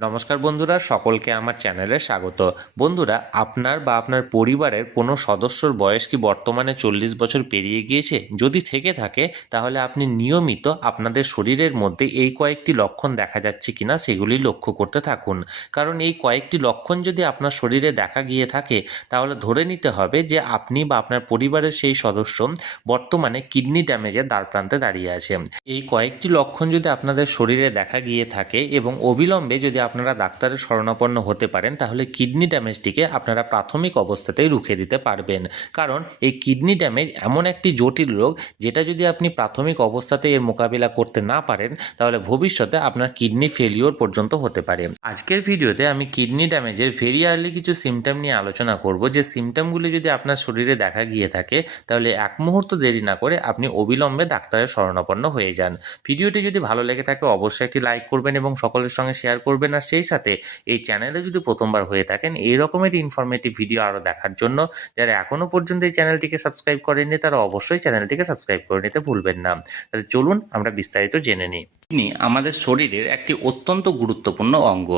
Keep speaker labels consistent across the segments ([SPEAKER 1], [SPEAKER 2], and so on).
[SPEAKER 1] নমস্কার বন্ধুরা, সকলকে আমার চ্যানেলে স্বাগত। বন্ধুরা, আপনার বা আপনার পরিবারের কোনো সদস্যর বয়স কি বর্তমানে চল্লিশ বছর পেরিয়ে গিয়েছে? যদি থেকে থাকে, তাহলে আপনি নিয়মিত আপনাদের শরীরের মধ্যে এই কয়েকটি লক্ষণ দেখা যাচ্ছে কিনা সেগুলি লক্ষ্য করতে থাকুন। কারণ এই কয়েকটি লক্ষণ যদি আপনার শরীরে দেখা গিয়ে থাকে, তাহলে ধরে নিতে হবে যে আপনি বা আপনার পরিবারের সেই সদস্য বর্তমানে কিডনি ড্যামেজের দ্বারপ্রান্তে দাঁড়িয়ে আছে। এই কয়েকটি লক্ষণ যদি আপনাদের শরীরে দেখা গিয়ে থাকে এবং অবিলম্বে যদি আপনারা ডাক্তারের শরণাপন্ন হতে পারেন, তাহলে কিডনি ড্যামেজটিকে আপনারা প্রাথমিক অবস্থাতেই রুখে দিতে পারবেন। কারণ এই কিডনি ড্যামেজ এমন একটি জটিল রোগ, যেটা যদি আপনি প্রাথমিক অবস্থাতে এর মোকাবিলা করতে না পারেন, তাহলে ভবিষ্যতে আপনার কিডনি ফেলিওর পর্যন্ত হতে পারে। আজকের ভিডিওতে আমি কিডনি ড্যামেজের ভেরি আর্লি কিছু সিমটম নিয়ে আলোচনা করব। যে সিমটমগুলি যদি আপনার শরীরে দেখা গিয়ে থাকে, তাহলে এক মুহূর্ত দেরি না করে আপনি অবিলম্বে ডাক্তারের শরণাপন্ন হয়ে যান। ভিডিওটি যদি ভালো লেগে থাকে, অবশ্যই একটি লাইক করবেন এবং সকলের সঙ্গে শেয়ার করবেন। আর সেই সাথে এই চ্যানেলে যদি প্রথমবার হয়ে থাকেন, এই রকমের ইনফরমেটিভ ভিডিও আরও দেখার জন্য যারা এখনও পর্যন্ত এই চ্যানেলটিকে সাবস্ক্রাইব করেননি, তারা অবশ্যই চ্যানেলটিকে সাবস্ক্রাইব করে নিতে ভুলবেন না। তাহলে চলুন আমরা বিস্তারিত জেনে নিই। কিডনি আমাদের শরীরের একটি অত্যন্ত গুরুত্বপূর্ণ অঙ্গ।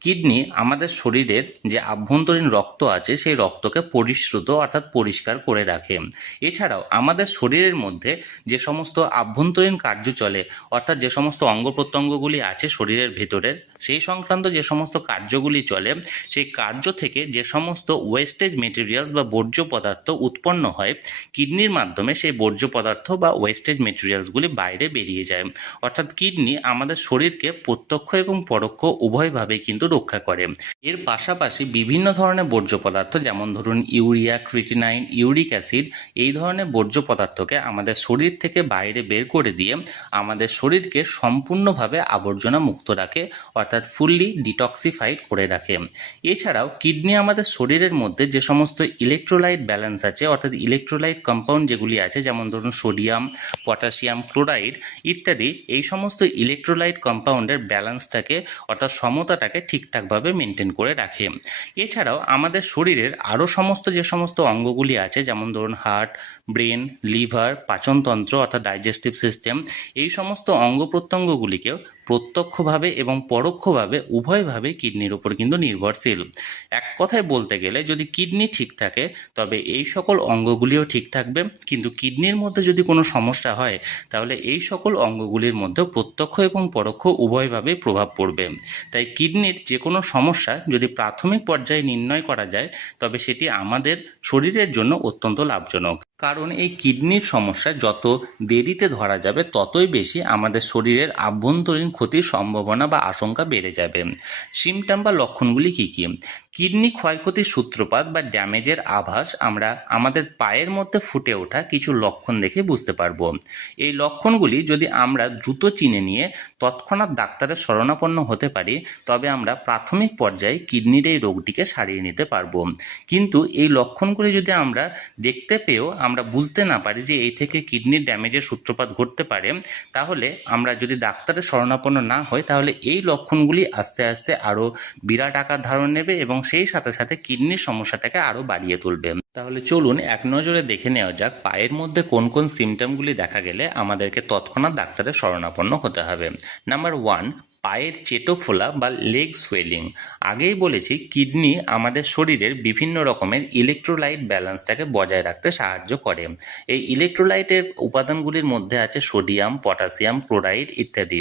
[SPEAKER 1] কিডনি আমাদের শরীরের যে আভ্যন্তরীণ রক্ত আছে, সেই রক্তকে পরিশ্রুত অর্থাৎ পরিষ্কার করে রাখে। এছাড়াও আমাদের শরীরের মধ্যে যে সমস্ত আভ্যন্তরীণ কার্য চলে, অর্থাৎ যে সমস্ত অঙ্গ প্রত্যঙ্গগুলি আছে শরীরের ভেতরের, সেই সংক্রান্ত যে সমস্ত কার্যগুলি চলে, সেই কার্য থেকে যে সমস্ত ওয়েস্টেজ মেটেরিয়ালস বা বর্জ্য পদার্থ উৎপন্ন হয়, কিডনির মাধ্যমে সেই বর্জ্য পদার্থ বা ওয়েস্টেজ মেটেরিয়ালসগুলি বাইরে বেরিয়ে যায়। অর্থাৎ কিডনি আমাদের শরীরকে প্রত্যক্ষ এবং পরোক্ষ উভয়ভাবে কিন্তু রক্ষা করে। এর পাশাপাশি বিভিন্ন ধরনের বর্জ্য পদার্থ যেমন ধরুন ইউরিয়া, ক্রিটিনাইন, ইউরিক অ্যাসিড, এই ধরনের বর্জ্য পদার্থকে আমাদের শরীর থেকে বাইরে বের করে দিয়ে আমাদের শরীরকে সম্পূর্ণভাবে আবর্জনা মুক্ত রাখে, অর্থাৎ ফুললি ডিটক্সিফাইড করে রাখে। এছাড়াও কিডনি আমাদের শরীরের মধ্যে যে সমস্ত ইলেকট্রোলাইট ব্যালেন্স আছে, অর্থাৎ ইলেকট্রোলাইট কম্পাউন্ড যেগুলি আছে, যেমন ধরুন সোডিয়াম, পটাশিয়াম, ক্লোরাইড ইত্যাদি, এই সমস্ত ইলেকট্রোলাইট কম্পাউন্ডের ব্যালেন্সটাকে অর্থাৎ সমতাটাকে ঠিকঠাকভাবে মেনটেন করে রাখে। এছাড়াও আমাদের শরীরের আরও সমস্ত যে সমস্ত অঙ্গগুলি আছে, যেমন ধরুন হার্ট ব্রেন লিভার পাচনতন্ত্র, অর্থাৎ ডাইজেস্টিভ সিস্টেম এই সমস্ত অঙ্গ প্রত্যঙ্গগুলিকেও প্রত্যক্ষভাবে এবং পরোক্ষভাবে উভয়ভাবে কিডনির উপর কিন্তু নির্ভরশীল। এক কথায় বলতে গেলে যদি কিডনি ঠিক থাকে, তবে এই সকল অঙ্গগুলিও ঠিক থাকবে। কিন্তু কিডনির মধ্যে যদি কোনো সমস্যা হয়, তাহলে এই সকল অঙ্গগুলির মধ্যেও প্রত্যক্ষ এবং পরোক্ষ উভয়ভাবে প্রভাব পড়বে। তাই কিডনির যে কোনো সমস্যা যদি প্রাথমিক পর্যায়ে নির্ণয় করা যায়, তবে সেটি আমাদের শরীরের জন্য অত্যন্ত লাভজনক। কারণ এই কিডনির সমস্যা যত দেরিতে ধরা যাবে, ততই বেশি আমাদের শরীরের আভ্যন্তরীণ ক্ষতির সম্ভাবনা বা আশঙ্কা বেড়ে যাবে। সিমটাম বা লক্ষণগুলি কী কী? কিডনি ক্ষয়ক্ষতির সূত্রপাত বা ড্যামেজের আভাস আমরা আমাদের পায়ের মধ্যে ফুটে ওঠা কিছু লক্ষণ দেখে বুঝতে পারব। এই লক্ষণগুলি যদি আমরা দ্রুত চিনে নিয়ে তৎক্ষণাৎ ডাক্তারের শরণাপন্ন হতে পারি, তবে আমরা প্রাথমিক পর্যায়ে কিডনির এই রোগটিকে সারিয়ে নিতে পারব। কিন্তু এই লক্ষণগুলি যদি আমরা দেখতে পেয়েও আমরা বুঝতে না পারি যে এই থেকে কিডনির ড্যামেজের সূত্রপাত ঘটতে পারে, তাহলে আমরা যদি ডাক্তারের শরণাপন্ন না হই, তাহলে এই লক্ষণগুলি আস্তে আস্তে আরও বিরাট আকার ধারণ নেবে এবং সেই সাথে সাথে কিডনির সমস্যাটাকে আরও বাড়িয়ে তুলবে। তাহলে চলুন এক নজরে দেখে নেওয়া যাক পায়ের মধ্যে কোন কোন সিমটমগুলি দেখা গেলে আমাদেরকে তৎক্ষণাৎ ডাক্তারের শরণাপন্ন হতে হবে। নাম্বার ওয়ান পায়ের চেটো ফোলা বা লেগ সোয়েলিং। আগেই বলেছি, কিডনি আমাদের শরীরের বিভিন্ন রকমের ইলেকট্রোলাইট ব্যালেন্সটাকে বজায় রাখতে সাহায্য করে। এই ইলেকট্রোলাইটের উপাদানগুলির মধ্যে আছে সোডিয়াম পটাশিয়াম ক্লোরাইড ইত্যাদি।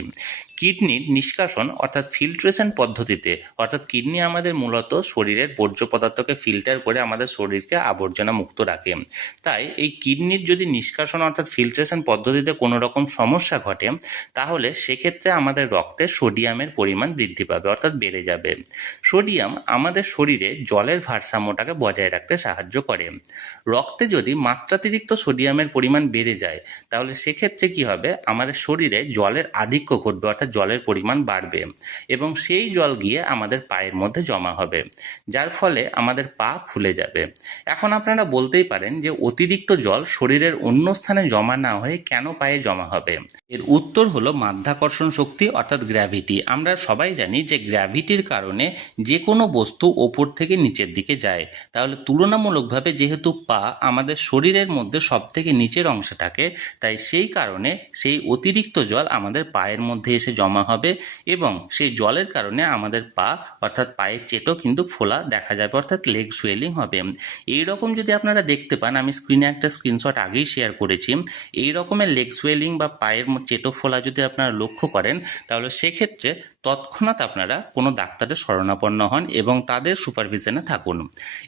[SPEAKER 1] কিডনির নিষ্কাশন অর্থাৎ ফিল্ট্রেশন পদ্ধতিতে, অর্থাৎ কিডনি আমাদের মূলত শরীরের বর্জ্য পদার্থকে ফিল্টার করে আমাদের শরীরকে আবর্জনা মুক্ত রাখে। তাই এই কিডনির যদি নিষ্কাশন অর্থাৎ ফিল্ট্রেশন পদ্ধতিতে কোনো রকম সমস্যা ঘটে, তাহলে সেক্ষেত্রে আমাদের রক্তে সোডিয়ামের পরিমাণ বৃদ্ধি পাবে, অর্থাৎ বেড়ে যাবে। সোডিয়াম আমাদের শরীরে জলের ভারসাম্যটাকে বজায় রাখতে সাহায্য করে। রক্তে যদি মাত্রাতিরিক্ত সোডিয়ামের পরিমাণ বেড়ে যায়, তাহলে সেক্ষেত্রে কি হবে? আমাদের শরীরে জলের আধিক্য ঘটবে, অর্থাৎ জলের পরিমাণ বাড়বে এবং সেই জল গিয়ে আমাদের পায়ের মধ্যে জমা হবে, যার ফলে আমাদের পা ফুলে যাবে। এখন আপনারা বলতেই পারেন যে অতিরিক্ত জল শরীরের অন্য স্থানে জমা না হয়ে কেন পায়ে জমা হবে?
[SPEAKER 2] এর উত্তর হলো মাধ্যাকর্ষণ শক্তি, অর্থাৎ গ্র্যাভিটি আমরা সবাই জানি যে গ্র্যাভিটির কারণে যে কোনো বস্তু ওপর থেকে নিচের দিকে যায়। তাহলে তুলনামূলকভাবে যেহেতু পা আমাদের শরীরের মধ্যে সব থেকে নিচের অংশে থাকে, তাই সেই কারণে সেই অতিরিক্ত জল আমাদের পায়ের মধ্যে এসে জমা হবে এবং সেই জলের কারণে আমাদের পা, অর্থাৎ পায়ের চেটো কিন্তু ফোলা দেখা যাবে, অর্থাৎ লেগ সুয়েলিং হবে। এই রকম যদি আপনারা দেখতে পান, আমি স্ক্রিনে একটা স্ক্রিনশট আগেই শেয়ার করেছি এই রকমের লেগ সুয়েলিং বা পায়ের ম- চেটো ফোলা যদি আপনারা লক্ষ্য করেন তাহলে সেক্ষেত্রে তৎক্ষণাৎ আপনারা কোনো ডাক্তারের শরণাপন্ন হন এবং তাদের সুপারভিশনে থাকুন।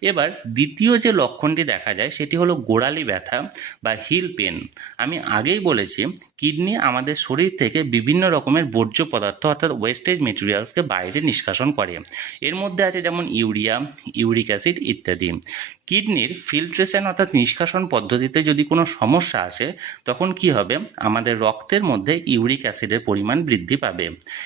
[SPEAKER 2] এবার দ্বিতীয় যে লক্ষণটি দেখা যায় সেটি হলো গোড়ালি ব্যথা বা হিল পেন আমি আগেই বলেছি, কিডনি আমাদের শরীর থেকে বিভিন্ন রকমের বর্জ্য পদার্থ অর্থাৎ ওয়েস্টেজ মেটেরিয়ালসকে বাইরে নিষ্কাশন করে। এর মধ্যে আছে যেমন ইউরিয়া ইউরিক অ্যাসিড ইত্যাদি। কিডনির ফিল্ট্রেশন অর্থাৎ নিষ্কাশন পদ্ধতিতে যদি কোনো সমস্যা আসে, তখন কি হবে? আমাদের রক্তের মধ্যে ইউরিক অ্যাসিডের পরিমাণ বৃদ্ধি পাবে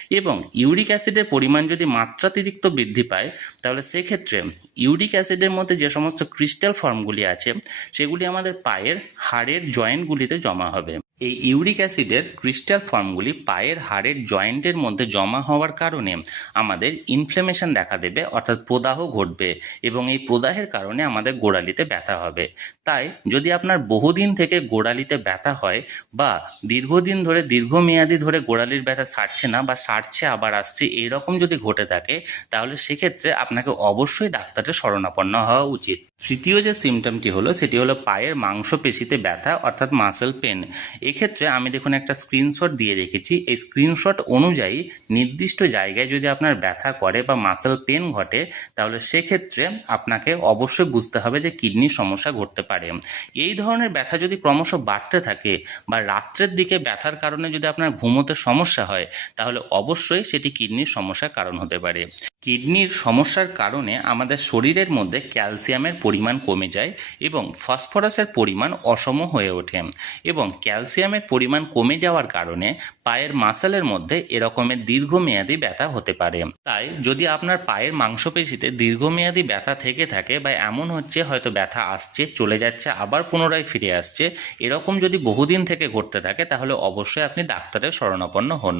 [SPEAKER 2] এবং ইউরিক অ্যাসিডের পরিমাণ যদি মাত্রাতিরিক্ত বৃদ্ধি পায়, তাহলে সেক্ষেত্রে ইউরিক অ্যাসিডের মধ্যে যে সমস্ত ক্রিস্টাল ফর্মগুলি আছে, সেগুলি আমাদের পায়ের হাড়ের জয়েন্টগুলিতে জমা হবে। এই ইউরিক অ্যাসিডের ক্রিস্টাল ফর্মগুলি পায়ের হাড়ের জয়েন্টের মধ্যে জমা হওয়ার কারণে আমাদের ইনফ্লেমেশন দেখা দেবে, অর্থাৎ প্রদাহ ঘটবে এবং এই প্রদাহের কারণে আমাদের গোড়ালিতে ব্যথা হবে। তাই যদি আপনার বহুদিন থেকে গোড়ালিতে ব্যথা হয় বা দীর্ঘদিন ধরে, দীর্ঘমেয়াদী ধরে গোড়ালির ব্যথা সারছে না বা সারছে, আবার আসছে, এইরকম যদি ঘটে থাকে, তাহলে সেক্ষেত্রে আপনাকে অবশ্যই ডাক্তারের শরণাপন্ন হওয়া উচিত। তৃতীয় যে সিমটমটি হলো, সেটি হলো পায়ের মাংসপেশিতে ব্যথা, অর্থাৎ মাসেল পেন এক্ষেত্রে আমি দেখুন একটা স্ক্রিনশট দিয়ে রেখেছি। এই স্ক্রিনশট অনুযায়ী নির্দিষ্ট জায়গায় যদি আপনার ব্যথা করে বা মাসেল পেন ঘটে, তাহলে সেক্ষেত্রে আপনাকে অবশ্যই বুঝতে হবে যে কিডনির সমস্যা ঘটতে পারে। এই ধরনের ব্যথা যদি ক্রমশ বাড়তে থাকে বা রাত্রের দিকে ব্যথার কারণে যদি আপনার ঘুমোতে সমস্যা হয়, তাহলে অবশ্যই সেটি কিডনির সমস্যার কারণ হতে পারে। কিডনির সমস্যার কারণে আমাদের শরীরের মধ্যে ক্যালসিয়ামের পরিমাণ কমে যায় এবং ফসফরাসের পরিমাণ অসম হয়ে ওঠে এবং ক্যালসিয়ামের পরিমাণ কমে যাওয়ার কারণে পায়ের মাসেলের মধ্যে এরকমের দীর্ঘমেয়াদী ব্যথা হতে পারে। তাই যদি আপনার পায়ের মাংসপেশিতে দীর্ঘমেয়াদী ব্যথা থেকে থাকে বা এমন হচ্ছে হয়তো ব্যথা আসছে, চলে যাচ্ছে, আবার পুনরায় ফিরে আসছে, এরকম যদি বহুদিন থেকে ঘটতে থাকে তাহলে অবশ্যই আপনি ডাক্তারের শরণাপন্ন হন।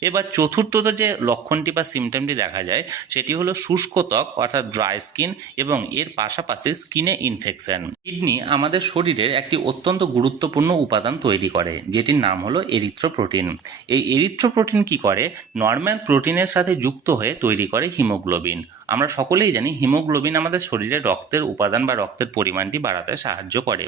[SPEAKER 2] এবার চতুর্থত যে লক্ষণটি বা সিমটমটি দেখা যায় সেটি হলো শুষ্ক ত্বক, অর্থাৎ ড্রাই স্কিন এবং এর পাশাপাশি স্কিনে ইনফেকশন কিডনি আমাদের শরীরের একটি অত্যন্ত গুরুত্বপূর্ণ উপাদান তৈরি করে, যেটির নাম হলো এরিথ্রোপ্রোটিন এই এরিথ্রোপ্রোটিন কি করে? নর্ম্যাল প্রোটিনের সাথে যুক্ত হয়ে তৈরি করে হিমোগ্লোবিন আমরা সকলেই জানি হিমোগ্লোবিন আমাদের শরীরে রক্তের উপাদান বা রক্তের পরিমাণটি বাড়াতে সাহায্য করে।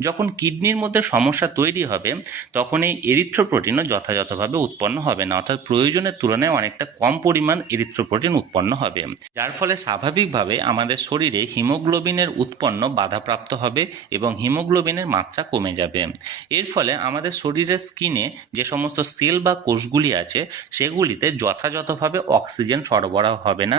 [SPEAKER 2] যখন কিডনির মধ্যে সমস্যা তৈরি হবে, তখন এই এরিথ্রোপ্রোটিনও যথাযথভাবে উৎপন্ন হবে না, অর্থাৎ প্রয়োজনের তুলনায় অনেকটা কম পরিমাণ এরিথ্রোপ্রোটিন উৎপন্ন হবে। যার ফলে স্বাভাবিকভাবে আমাদের শরীরে হিমোগ্লোবিনের উৎপন্ন বাধাপ্রাপ্ত হবে এবং হিমোগ্লোবিনের মাত্রা কমে যাবে। এর ফলে আমাদের শরীরের স্কিনে যে সমস্ত সেল বা কোষগুলি আছে, সেগুলিতে যথাযথভাবে অক্সিজেন সরবরাহ হবে না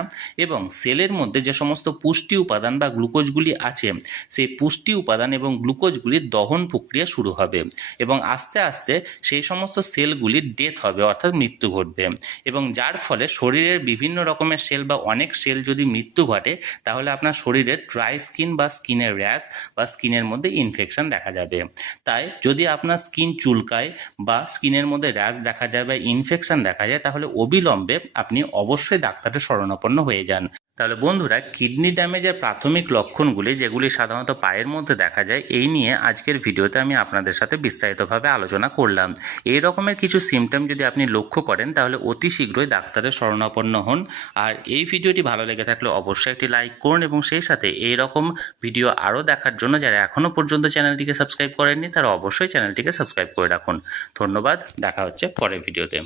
[SPEAKER 2] এবং সেলের মধ্যে যে সমস্ত পুষ্টি উপাদান বা গ্লুকোজগুলি আছে, সেই পুষ্টি উপাদান এবং গ্লুকোজগুলির দহন প্রক্রিয়া শুরু হবে এবং আস্তে আস্তে সেই সমস্ত সেলগুলির ডেথ হবে, অর্থাৎ মৃত্যু ঘটবে। এবং যার ফলে শরীরের বিভিন্ন রকমের সেল বা অনেক সেল যদি মৃত্যু ঘটে, তাহলে আপনার শরীরে ড্রাই স্কিন বা স্কিনের র্যাশ বা স্কিনের মধ্যে ইনফেকশন দেখা যাবে। তাই যদি আপনার স্কিন চুলকায় বা স্কিনের মধ্যে র্যাশ দেখা যায় বা ইনফেকশন দেখা যায়, তাহলে অবিলম্বে আপনি অবশ্যই ডাক্তারের শরণাপন্ন হয়ে যান। তাহলে বন্ধুরা কিডনি ড্যামেজের প্রাথমিক লক্ষণগুলি, যেগুলি সাধারণত পায়ের মধ্যে দেখা যায়, এই নিয়ে আজকের ভিডিওতে আমি আপনাদের সাথে বিস্তারিতভাবে আলোচনা করলাম। এই রকমের কিছু সিমটম যদি আপনি লক্ষ্য করেন, তাহলে অতি শীঘ্রই ডাক্তারের শরণাপন্ন হন। আর এই ভিডিওটি ভালো লেগে থাকলে অবশ্যই একটি লাইক করুন এবং সেই সাথে এই রকম ভিডিও আরও দেখার জন্য যারা এখনও পর্যন্ত চ্যানেলটিকে সাবস্ক্রাইব করেননি, তারা অবশ্যই চ্যানেলটিকে সাবস্ক্রাইব করে রাখুন। ধন্যবাদ, দেখা হচ্ছে পরের ভিডিওতে।